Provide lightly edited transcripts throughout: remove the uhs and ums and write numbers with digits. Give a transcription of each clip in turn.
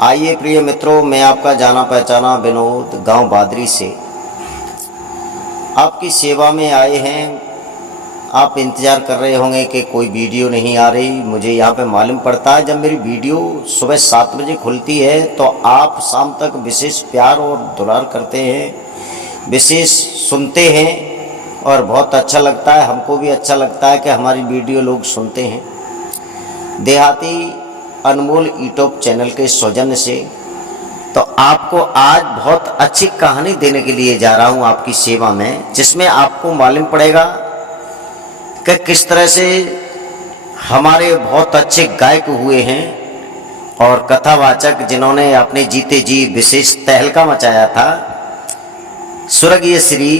आइए प्रिय मित्रों, मैं आपका जाना पहचाना विनोद गांव बादरी से आपकी सेवा में आए हैं। आप इंतज़ार कर रहे होंगे कि कोई वीडियो नहीं आ रही। मुझे यहाँ पे मालूम पड़ता है जब मेरी वीडियो सुबह 7 बजे खुलती है तो आप शाम तक विशेष प्यार और दुलार करते हैं, विशेष सुनते हैं और बहुत अच्छा लगता है। हमको भी अच्छा लगता है कि हमारी वीडियो लोग सुनते हैं। देहाती अनमोल यूट्यूब चैनल के सौजन्य से तो आपको आज बहुत अच्छी कहानी देने के लिए जा रहा हूं आपकी सेवा में, जिसमें आपको मालूम पड़ेगा कि किस तरह से हमारे बहुत अच्छे गायक हुए हैं और कथावाचक जिन्होंने अपने जीते जी विशेष तहलका मचाया था, स्वर्गीय श्री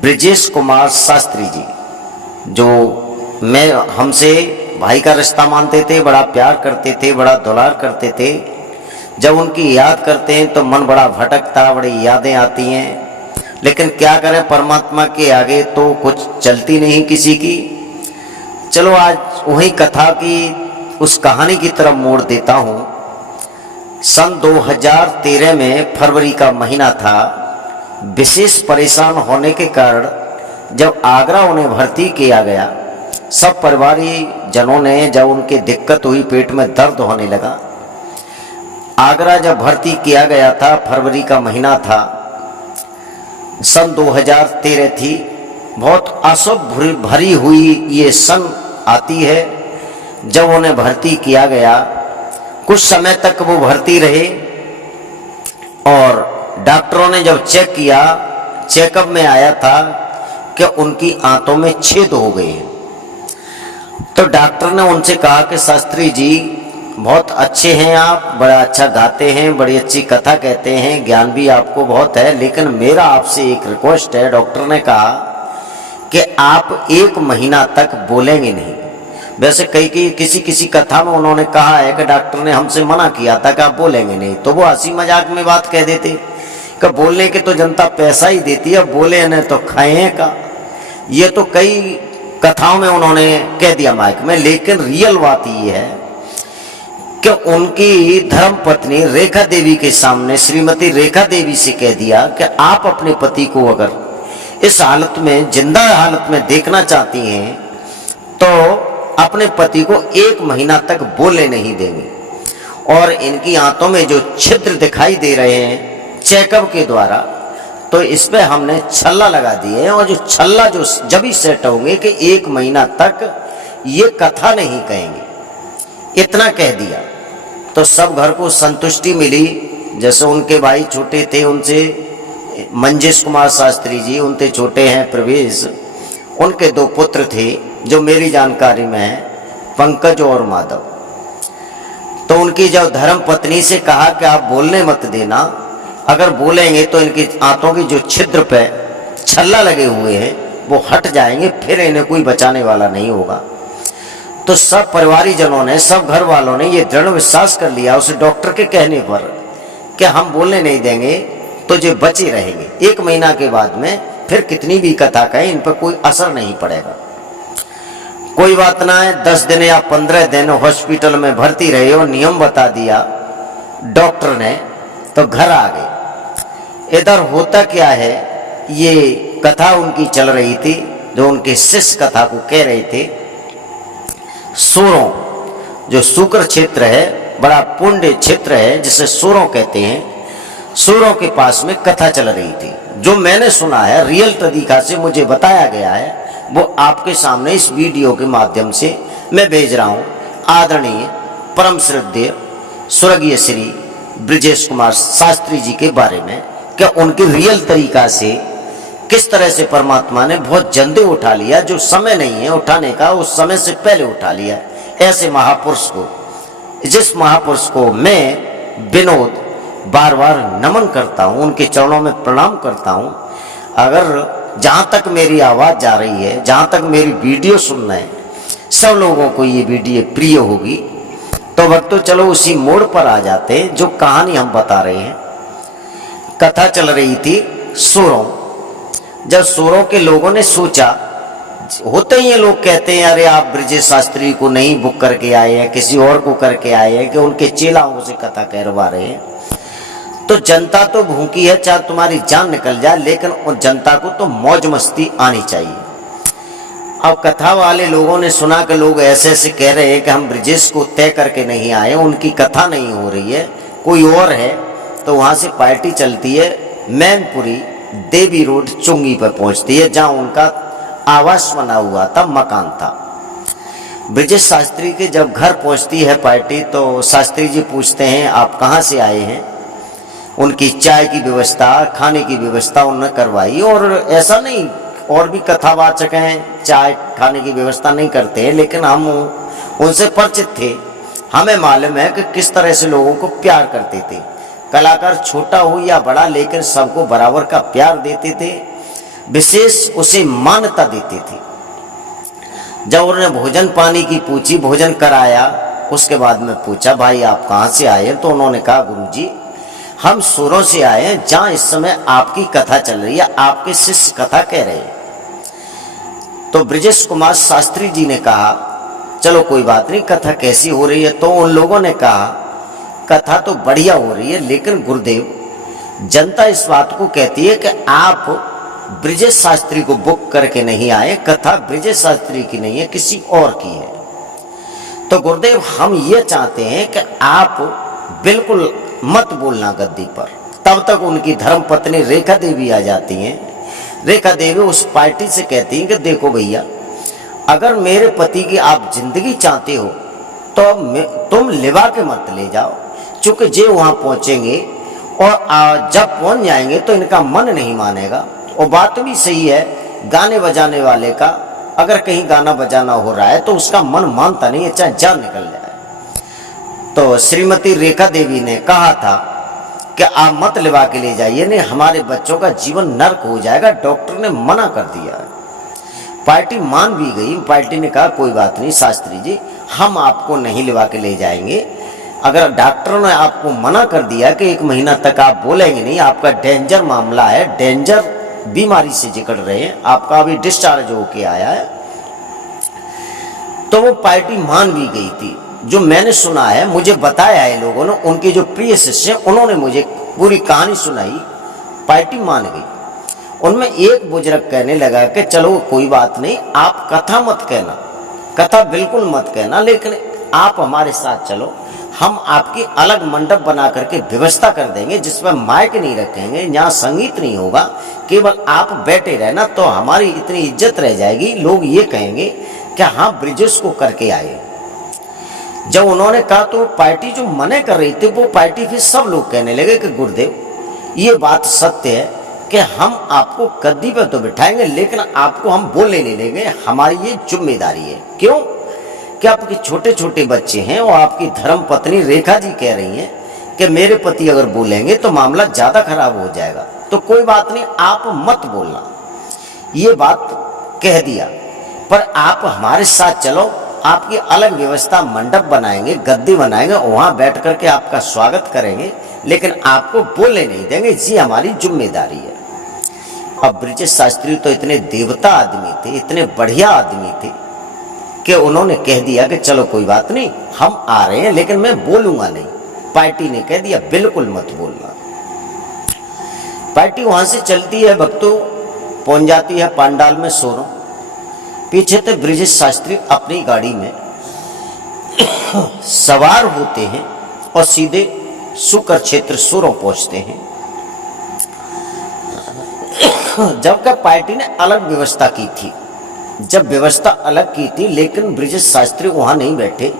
ब्रिजेश कुमार शास्त्री जी, जो मैं हमसे भाई का रिश्ता मानते थे, बड़ा प्यार करते थे, बड़ा दुलार करते थे। जब उनकी याद करते हैं तो मन बड़ा भटकता, बड़ी यादें आती हैं, लेकिन क्या करें, परमात्मा के आगे तो कुछ चलती नहीं किसी की। चलो आज वही कथा की उस कहानी की तरफ मोड़ देता हूँ। सन 2013 में फरवरी का महीना था। विशेष परेशान होने के कारण जब आगरा उन्हें भर्ती किया गया, सब परिवारी जनों ने जब उनके दिक्कत हुई, पेट में दर्द होने लगा, आगरा जब भर्ती किया गया था, फरवरी का महीना था, सन 2013 थी। बहुत अशुभ भरी हुई ये सन आती है। जब उन्हें भर्ती किया गया, कुछ समय तक वो भर्ती रहे और डॉक्टरों ने जब चेक किया, चेकअप में आया था कि उनकी आंतों में छेद हो गए हैं। तो डॉक्टर ने उनसे कहा कि शास्त्री जी बहुत अच्छे हैं आप, बड़ा अच्छा गाते हैं, बड़ी अच्छी कथा कहते हैं, ज्ञान भी आपको बहुत है, लेकिन मेरा आपसे एक रिक्वेस्ट है। डॉक्टर ने कहा कि आप 1 महीना तक बोलेंगे नहीं। वैसे किसी कथा में उन्होंने कहा है कि डॉक्टर ने हमसे मना किया था कि आप बोलेंगे नहीं, तो वो हंसी मजाक में बात कह देते कि बोलने के तो जनता पैसा ही देती है, बोले न तो खाए का। ये तो कई कथाओं में उन्होंने कह दिया माइक में, लेकिन रियल बात ये है कि उनकी धर्म पत्नी रेखा देवी के सामने श्रीमती रेखा देवी से कह दिया कि आप अपने पति को अगर इस हालत में, जिंदा हालत में देखना चाहती हैं तो अपने पति को 1 महीना तक बोलने नहीं देंगे। और इनकी आंतों में जो छिद्र दिखाई दे रहे हैं चेकअप के द्वारा, तो इस पे हमने छल्ला लगा दिए हैं, और जो छल्ला जो जब ही सेट होंगे कि 1 महीना तक ये कथा नहीं कहेंगे। इतना कह दिया तो सब घर को संतुष्टि मिली। जैसे उनके भाई छोटे थे, उनसे मंजेश कुमार शास्त्री जी, उनसे छोटे हैं प्रवेश, उनके 2 पुत्र थे जो मेरी जानकारी में है, पंकज और माधव। तो उनकी जब धर्म पत्नी से कहा कि आप बोलने मत देना, अगर बोलेंगे तो इनकी आंतों की जो छिद्र पे छल्ला लगे हुए हैं वो हट जाएंगे, फिर इन्हें कोई बचाने वाला नहीं होगा। तो सब परिवारी जनों ने, सब घर वालों ने ये दृढ़ विश्वास कर लिया उस डॉक्टर के कहने पर कि हम बोलने नहीं देंगे तो जो बचे रहेंगे। 1 महीना के बाद में फिर कितनी भी कथा कहें, इन पर कोई असर नहीं पड़ेगा। कोई बात ना है, 10 दिन या 15 दिन हॉस्पिटल में भर्ती रहे और नियम बता दिया डॉक्टर ने, तो घर आ गए। इधर होता क्या है, ये कथा उनकी चल रही थी, जो उनके शिष्य कथा को कह रहे थे। सोरों, जो शुक्र क्षेत्र है, बड़ा पुण्य क्षेत्र है जिसे सोरों कहते हैं, सोरों के पास में कथा चल रही थी। जो मैंने सुना है, रियल तरीका से मुझे बताया गया है, वो आपके सामने इस वीडियो के माध्यम से मैं भेज रहा हूँ। आदरणीय परम श्रद्धेय स्वर्गीय श्री ब्रिजेश कुमार शास्त्री जी के बारे में, क्या उनके रियल तरीका से किस तरह से परमात्मा ने बहुत जल्दी उठा लिया, जो समय नहीं है उठाने का, उस समय से पहले उठा लिया। ऐसे महापुरुष को, जिस महापुरुष को मैं विनोद बार बार नमन करता हूँ, उनके चरणों में प्रणाम करता हूँ। अगर जहाँ तक मेरी आवाज़ जा रही है, जहाँ तक मेरी वीडियो सुन रहे हैं, सब लोगों को ये वीडियो प्रिय होगी। तो भक्तों, चलो उसी मोड़ पर आ जाते हैं जो कहानी हम बता रहे हैं। कथा चल रही थी सोरों। जब सोरों के लोगों ने सोचा, होते ही ये लोग कहते हैं अरे आप ब्रजेश शास्त्री को नहीं बुक करके आए हैं, किसी और को करके आए हैं कि उनके चेलाओं से कथा कहवा रहे हैं। तो जनता तो भूखी है, चाहे तुम्हारी जान निकल जाए, लेकिन उन जनता को तो मौज मस्ती आनी चाहिए। अब कथा वाले लोगों ने सुना कि लोग ऐसे ऐसे कह रहे हैं कि हम ब्रजेश को तय करके नहीं आए, उनकी कथा नहीं हो रही है, कोई और है। तो वहाँ से पार्टी चलती है, मैनपुरी देवी रोड चुंगी पर पहुँचती है, जहाँ उनका आवास बना हुआ था, मकान था। ब्रजेश शास्त्री के जब घर पहुँचती है पार्टी, तो शास्त्री जी पूछते हैं आप कहाँ से आए हैं। उनकी चाय की व्यवस्था, खाने की व्यवस्था उन्होंने करवाई। और ऐसा नहीं, और भी कथावाचक हैं चाय खाने की व्यवस्था नहीं करते हैं, लेकिन हम उनसे परिचित थे, हमें मालूम है कि किस तरह से लोगों को प्यार करते थे। कलाकार छोटा हो या बड़ा, लेकिन सबको बराबर का प्यार देते थे, विशेष उसे मान्यता देते थे। जब उन्होंने भोजन पानी की पूछी, भोजन कराया, उसके बाद में पूछा भाई आप कहाँ से आए। तो उन्होंने कहा गुरुजी हम सूरों से आए हैं, जहाँ इस समय आपकी कथा चल रही है, आपके शिष्य कथा कह रहे हैं। तो ब्रजेश कुमार शास्त्री जी ने कहा चलो कोई बात नहीं, कथा कैसी हो रही है। तो उन लोगों ने कहा कथा तो बढ़िया हो रही है, लेकिन गुरुदेव जनता इस बात को कहती है कि आप ब्रजेश शास्त्री को बुक करके नहीं आए, कथा ब्रजेश शास्त्री की नहीं है, किसी और की है। तो गुरुदेव हम ये चाहते हैं कि आप बिल्कुल मत बोलना गद्दी पर। तब तक उनकी धर्म पत्नी रेखा देवी आ जाती हैं। रेखा देवी उस पार्टी से कहती हैं कि देखो भैया, अगर मेरे पति की आप जिंदगी चाहते हो तो तुम लिवा के मत ले जाओ, चूंकि जे वहाँ पहुँचेंगे और जब पहुँच जाएंगे तो इनका मन नहीं मानेगा। और बात भी सही है, गाने बजाने वाले का अगर कहीं गाना बजाना हो रहा है तो उसका मन मानता नहीं है, चाहे जान निकल जाए। तो श्रीमती रेखा देवी ने कहा था कि आप मत लिवा के ले जाइए, नहीं हमारे बच्चों का जीवन नर्क हो जाएगा, डॉक्टर ने मना कर दिया है। पार्टी मान भी गई। पार्टी ने कहा कोई बात नहीं शास्त्री जी, हम आपको नहीं लिवा के ले जाएंगे। अगर डॉक्टरों ने आपको मना कर दिया कि 1 महीना तक आप बोलेंगे नहीं, आपका डेंजर मामला है, डेंजर बीमारी से जकड़ रहे हैं, आपका अभी डिस्चार्ज होके आया है, तो वो पार्टी मान भी गई थी। जो मैंने सुना है, मुझे बताया है लोगों ने, उनके जो प्रिय शिष्य उन्होंने मुझे पूरी कहानी सुनाई, पार्टी मान गई। उनमें एक बुजुर्ग कहने लगा कि चलो कोई बात नहीं, आप कथा मत कहना, कथा बिल्कुल मत कहना, लेकिन आप हमारे साथ चलो, हम आपकी अलग मंडप बना करके व्यवस्था कर देंगे, जिसमें माइक नहीं रखेंगे, यहाँ संगीत नहीं होगा, केवल आप बैठे रहना, तो हमारी इतनी इज्जत रह जाएगी, लोग ये कहेंगे कि हाँ ब्रजेश को करके आए। जब उन्होंने कहा तो पार्टी जो मने कर रही थी, वो पार्टी फिर सब लोग कहने लगे कि गुरुदेव ये बात सत्य है कि हम आपको गद्दी पर तो बिठाएंगे, लेकिन आपको हम बोलने नहीं देंगे, हमारी ये जिम्मेदारी है। क्यों? कि आपके छोटे छोटे बच्चे हैं और आपकी धर्म पत्नी रेखा जी कह रही हैं कि मेरे पति अगर बोलेंगे तो मामला ज़्यादा खराब हो जाएगा, तो कोई बात नहीं, आप मत बोलना। ये बात कह दिया, पर आप हमारे साथ चलो, आपकी अलग व्यवस्था, मंडप बनाएंगे, गद्दी बनाएंगे, वहाँ बैठ करके आपका स्वागत करेंगे, लेकिन आपको बोलने नहीं देंगे, ये हमारी जिम्मेदारी है। अब ब्रजेश शास्त्री तो इतने देवता आदमी थे, इतने बढ़िया आदमी थे कि उन्होंने कह दिया कि चलो कोई बात नहीं, हम आ रहे हैं, लेकिन मैं बोलूंगा नहीं। पार्टी ने कह दिया बिल्कुल मत बोलना। पार्टी वहां से चलती है, भक्तों पहुंच जाती है पांडाल में सोरो। पीछे से ब्रजेश शास्त्री अपनी गाड़ी में सवार होते हैं और सीधे शुक्र क्षेत्र सोरो पहुंचते हैं। जबकि पार्टी ने अलग व्यवस्था की थी, जब व्यवस्था अलग की थी, लेकिन ब्रजेश शास्त्री वहां नहीं बैठे,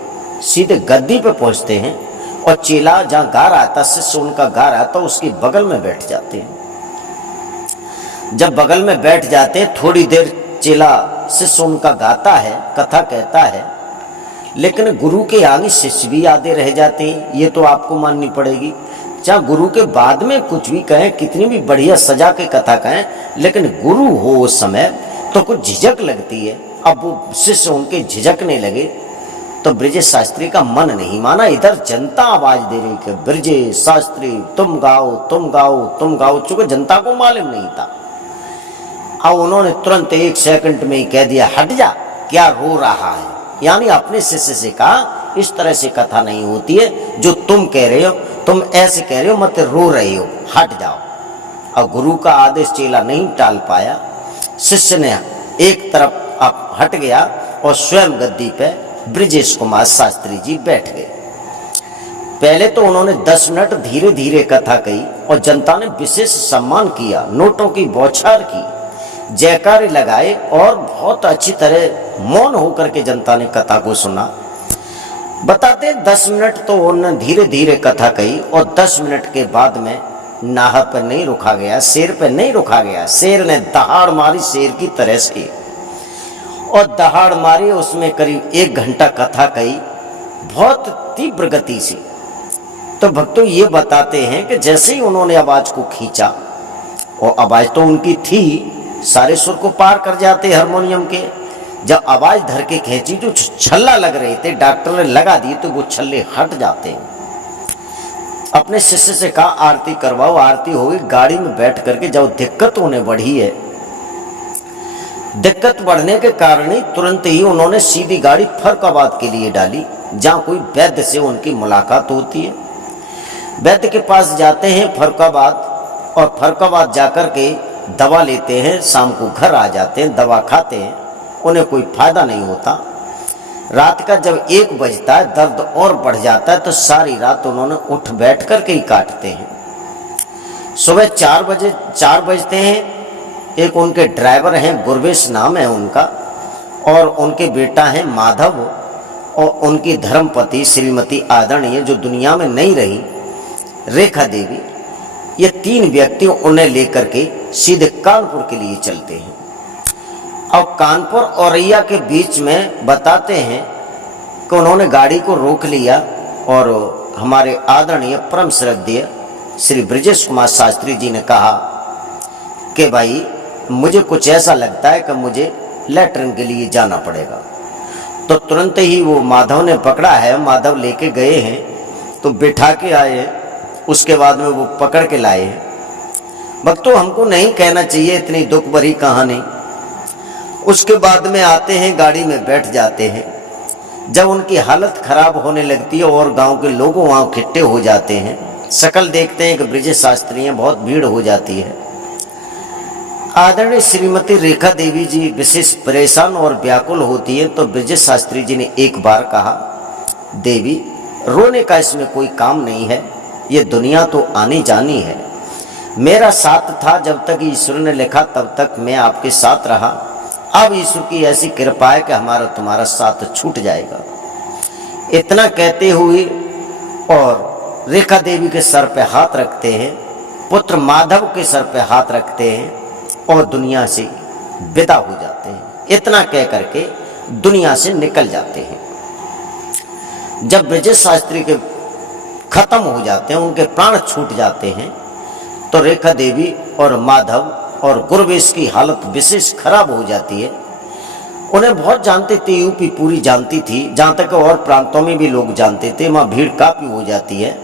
सीधे गद्दी पे पहुंचते हैं और चेला जहां गा रहा था, शिष्य उनका गा रहा था, उसके बगल में बैठ जाते हैं। जब बगल में बैठ जाते हैं, थोड़ी देर चेला शिष्य उनका गाता है, कथा कहता है, लेकिन गुरु के आगे शिष्य भी यादें रह जाते हैं, ये तो आपको माननी पड़ेगी। चाहे गुरु के बाद में कुछ भी कहें, कितनी भी बढ़िया सजा के कथा कहें, लेकिन गुरु हो उस समय तो कुछ झिझक लगती है। अब वो शिष्य उनके झिझकने लगे तो ब्रजेश शास्त्री का मन नहीं माना। इधर जनता आवाज दे रही कि ब्रजेश शास्त्री तुम गाओ तुम गाओ तुम गाओ, चूंकि जनता को मालूम नहीं था। अब उन्होंने तुरंत 1 सेकंड में ही कह दिया, हट जा, क्या रो रहा है। यानी अपने शिष्य से कहा, इस तरह से कथा नहीं होती है, जो तुम कह रहे हो, तुम ऐसे कह रहे हो, मत रो रहे हो, हट जाओ। अब गुरु का आदेश चेला नहीं टाल पाया, शिष्य ने एक तरफ अब हट गया और स्वयं गद्दी पे ब्रजेश कुमार शास्त्री जी बैठ गए। पहले तो उन्होंने 10 मिनट धीरे धीरे कथा कही और जनता ने विशेष सम्मान किया, नोटों की बौछार की, जयकारे लगाए और बहुत अच्छी तरह मौन होकर के जनता ने कथा को सुना। बताते 10 मिनट तो उन्होंने धीरे धीरे कथा कही और 10 मिनट के बाद में नाह पर नहीं रुका गया, शेर पर नहीं रुका गया। शेर ने दहाड़ मारी शेर की तरह से, और दहाड़ मारी, उसमें करीब 1 घंटा कथा कही बहुत तीव्र गति से। तो भक्तों ये बताते हैं कि जैसे ही उन्होंने आवाज को खींचा, और आवाज तो उनकी थी, सारे सुर को पार कर जाते हारमोनियम के। जब आवाज धर के खींची, जो छल्ला लग रहे थे डॉक्टर ने लगा दिए, तो वो छल्ले हट जाते हैं। अपने शिष्य से कहा आरती करवाओ, आरती हो गई। गाड़ी में बैठ करके जब दिक्कत उन्हें बढ़ी है, दिक्कत बढ़ने के कारण ही तुरंत ही उन्होंने सीधी गाड़ी फर्रुखाबाद के लिए डाली, जहाँ कोई वैद्य से उनकी मुलाकात होती है। वैद्य के पास जाते हैं फर्रुखाबाद, और फर्रुखाबाद जाकर के दवा लेते हैं, शाम को घर आ जाते हैं, दवा खाते हैं, उन्हें कोई फायदा नहीं होता। रात का जब 1 बजता है, दर्द और बढ़ जाता है, तो सारी रात उन्होंने उठ बैठ करके ही काटते हैं। सुबह 4 बजते हैं। एक उनके ड्राइवर हैं, गुरवेश नाम है उनका, और उनके बेटा हैं माधव, और उनकी धर्मपति श्रीमती आदरणीय जो दुनिया में नहीं रही, रेखा देवी। ये 3 व्यक्ति उन्हें लेकर के सीधे कानपुर के लिए चलते हैं। और कानपुर औरैया के बीच में बताते हैं कि उन्होंने गाड़ी को रोक लिया, और हमारे आदरणीय परम श्रद्धेय श्री ब्रजेश कुमार शास्त्री जी ने कहा कि भाई मुझे कुछ ऐसा लगता है कि मुझे लैट्रिन के लिए जाना पड़ेगा। तो तुरंत ही वो माधव ने पकड़ा है, माधव लेके गए हैं, तो बिठा के आए, उसके बाद में वो पकड़ के लाए हैं। भक्तों हमको नहीं कहना चाहिए इतनी दुख भरी कहानी। उसके बाद में आते हैं, गाड़ी में बैठ जाते हैं। जब उनकी हालत खराब होने लगती है और गांव के लोग वहाँ इकट्ठे हो जाते हैं, शकल देखते हैं कि ब्रजेश शास्त्री हैं, बहुत भीड़ हो जाती है। आदरणीय श्रीमती रेखा देवी जी विशेष परेशान और व्याकुल होती है, तो ब्रजेश शास्त्री जी ने एक बार कहा, देवी रोने का इसमें कोई काम नहीं है, ये दुनिया तो आनी जानी है। मेरा साथ था जब तक ईश्वर ने लिखा, तब तक मैं आपके साथ रहा। अब ईश्वर की ऐसी कृपा है कि हमारा तुम्हारा साथ छूट जाएगा। इतना कहते हुए और रेखा देवी के सर पे हाथ रखते हैं, पुत्र माधव के सर पे हाथ रखते हैं और दुनिया से विदा हो जाते हैं। इतना कह करके दुनिया से निकल जाते हैं। जब ब्रजेश शास्त्री के खत्म हो जाते हैं, उनके प्राण छूट जाते हैं, तो रेखा देवी और माधव और गुरवेश की हालत विशेष खराब हो जाती है। उन्हें बहुत जानते थे, यूपी पूरी जानती थी, जहाँ तक और प्रांतों में भी लोग जानते थे। वहाँ भीड़ काफ़ी हो जाती है,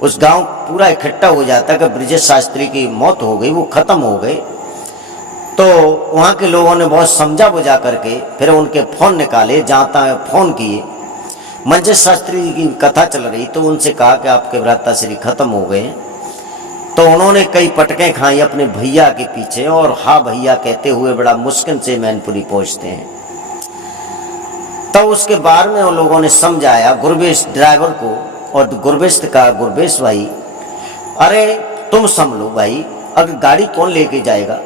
उस गांव पूरा इकट्ठा हो जाता है कि ब्रजेश शास्त्री की मौत हो गई, वो ख़त्म हो गए। तो वहाँ के लोगों ने बहुत समझा बुझा करके फिर उनके फ़ोन निकाले, जहाँ तहाँ फ़ोन किए। मंजेश शास्त्री जी की कथा चल रही, तो उनसे कहा कि आपके भ्राताश्री खत्म हो गए। तो उन्होंने कई पटकें खाई अपने भैया के पीछे, और हाँ भैया कहते हुए बड़ा मुश्किल से मैनपुरी पहुंचते हैं। तब उसके बाद में उन लोगों ने समझाया गुरवेश ड्राइवर को, और गुरवेश का गुरवेश भाई, अरे तुम संभलो भाई, अगर गाड़ी कौन लेके जाएगा।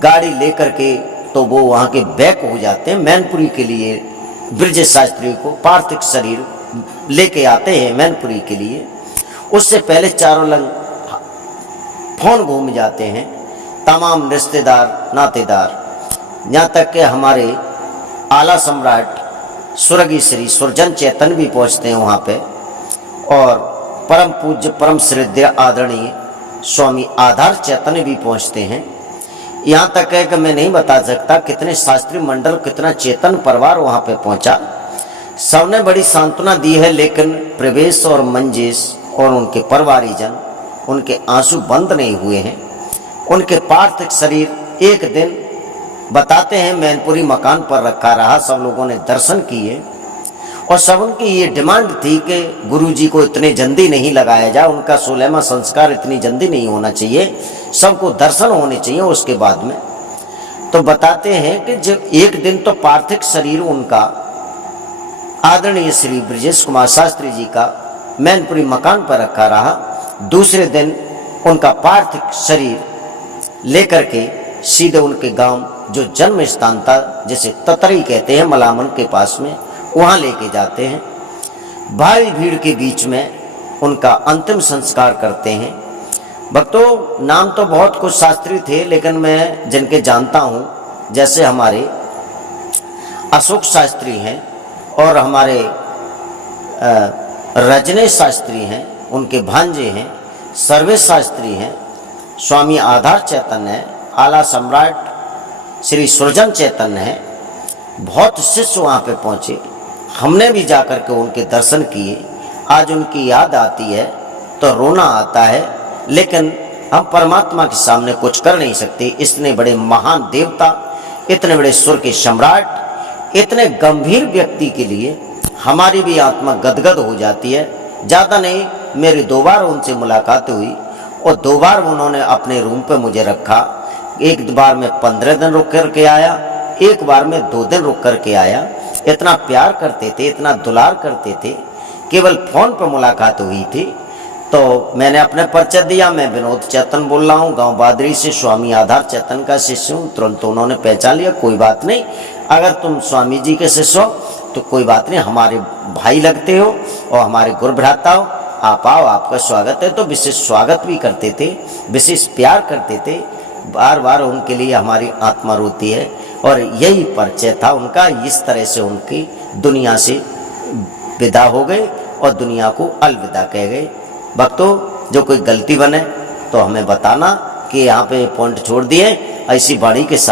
गाड़ी लेकर के तो वो वहाँ के बैक हो जाते हैं मैनपुरी के लिए। ब्रजेश शास्त्री को पार्थिव शरीर लेके आते हैं मैनपुरी के लिए। उससे पहले चारों लंग फोन घूम जाते हैं, तमाम रिश्तेदार नातेदार, यहाँ तक कि हमारे आला सम्राट स्वर्गीय श्री सुरजन चैतन्य भी पहुँचते हैं वहाँ पे, और परम पूज्य परम श्रद्धेय आदरणीय स्वामी आधार चैतन्य भी पहुँचते हैं। यहाँ तक है कि मैं नहीं बता सकता कितने शास्त्री मंडल, कितना चेतन परिवार वहाँ पे पहुँचा। सबने बड़ी सांत्वना दी है, लेकिन प्रवेश और मंजेश और उनके परिवारीजन, उनके आंसू बंद नहीं हुए हैं। उनके पार्थिव शरीर एक दिन बताते हैं मैनपुरी मकान पर रखा रहा, सब लोगों ने दर्शन किए और सब उनकी ये डिमांड थी कि गुरुजी को इतने जल्दी नहीं लगाया जाए, उनका 16वां संस्कार इतनी जल्दी नहीं होना चाहिए, सबको दर्शन होने चाहिए उसके बाद में। तो बताते हैं कि जब एक दिन तो पार्थिव शरीर उनका आदरणीय श्री ब्रजेश कुमार शास्त्री जी का मैनपुरी मकान पर रखा रहा। दूसरे दिन उनका पार्थिव शरीर लेकर के सीधे उनके गांव जो जन्म स्थान था, जिसे ततरी कहते हैं मलामन के पास में, वहाँ लेके जाते हैं। भारी भीड़ के बीच में उनका अंतिम संस्कार करते हैं। भक्तों, नाम तो बहुत कुछ शास्त्री थे, लेकिन मैं जिनके जानता हूँ जैसे हमारे अशोक शास्त्री हैं और हमारे रजनेश शास्त्री हैं, उनके भांजे हैं, सर्वेश शास्त्री हैं, स्वामी आधार चैतन्य है, आला सम्राट श्री सुरजन चैतन्य है। बहुत शिष्य वहाँ पे पहुँचे, हमने भी जाकर के उनके दर्शन किए। आज उनकी याद आती है तो रोना आता है, लेकिन हम परमात्मा के सामने कुछ कर नहीं सकते। इतने बड़े महान देवता, इतने बड़े सुर के सम्राट, इतने गंभीर व्यक्ति के लिए हमारी भी आत्मा गदगद हो जाती है। ज़्यादा नहीं, मेरी 2 बार उनसे मुलाकात हुई और 2 बार उन्होंने अपने रूम पे मुझे रखा। एक बार मैं 15 दिन रुक कर के आया, एक बार मैं 2 दिन रुक कर के आया। इतना प्यार करते थे, इतना दुलार करते थे। केवल फ़ोन पर मुलाकात हुई थी तो मैंने अपने परिचय दिया, मैं विनोद चैतन्य बोल रहा हूँ, गांव बादरी से स्वामी आधार चैतन्य का शिष्य हूँ। तुरंत उन्होंने पहचान लिया, कोई बात नहीं, अगर तुम स्वामी जी के शिष्य हो तो कोई बात नहीं, हमारे भाई लगते हो और हमारे गुरु भ्राता हो, आप आओ, आपका स्वागत है। तो विशेष स्वागत भी करते थे, विशेष प्यार करते थे। बार बार उनके लिए हमारी आत्मा रोती है और यही परिचय था उनका। इस तरह से उनकी दुनिया से विदा हो गए और दुनिया को अलविदा कह गए। भक्तों, जो कोई गलती बने तो हमें बताना कि यहाँ पे पॉइंट छोड़ दिए, ऐसी बाणी के साथ